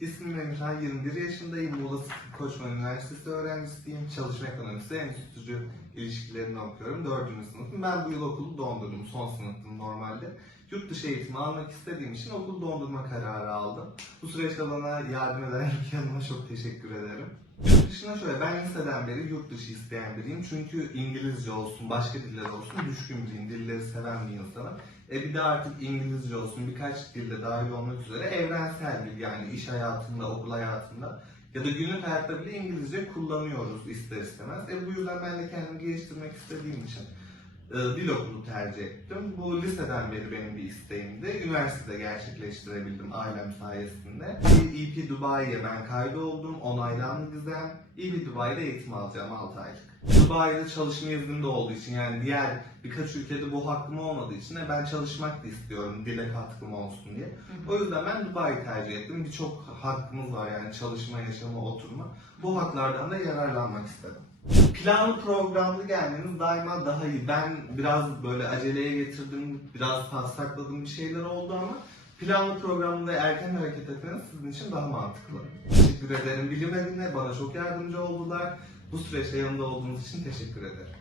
İsmim Emirhan, 21 yaşındayım. Muğla Sıtkı Koçman Üniversitesi öğrencisiyim. Çalışma ekonomisi enstitücü ilişkilerini okuyorum. 4. sınıfım. Ben bu yıl okulu dondurdum. Son sınıftım normalde. Yurt dışı eğitimi almak istediğim için okul dondurma kararı aldım. Bu süreçte bana yardım eden yanıma çok teşekkür ederim. Yurt dışına şöyle, ben liseden beri yurt dışı isteyen biriyim. Çünkü İngilizce olsun, başka diller olsun düşkün biriyim. Dilleri seven bir insanım. E bir de artık İngilizce olsun, birkaç dilde dahil olmak üzere evrensel bir yani iş hayatında, okul hayatında ya da günlük hayatta bile İngilizce kullanıyoruz ister istemez. E bu yüzden ben de kendimi geliştirmek istediğim için dil okulu tercih ettim. Bu liseden beri benim bir isteğimdi. Üniversitede gerçekleştirebildim ailem sayesinde. EP Dubai'ye ben kaydoldum. Onaylandı vizem. EP Dubai'de eğitim alacağım 6 aylık. Dubai'de çalışma iznim de olduğu için yani diğer birkaç ülkede bu hakkım olmadığı için de ben çalışmak da istiyorum dile katkım olsun diye. O yüzden ben Dubai'yi tercih ettim. Birçok hakkımız var yani çalışma, yaşama, oturma. Bu haklardan da yararlanmak istedim. Planlı programlı gelmeniz daima daha iyi. Ben biraz böyle aceleye getirdim, biraz pasakladığım bir şeyler oldu ama planlı programlı erken hareket etmeniz sizin için daha mantıklı. Teşekkür ederim. Bilim bana çok yardımcı oldular. Bu süreçte yanımda olduğunuz için teşekkür ederim.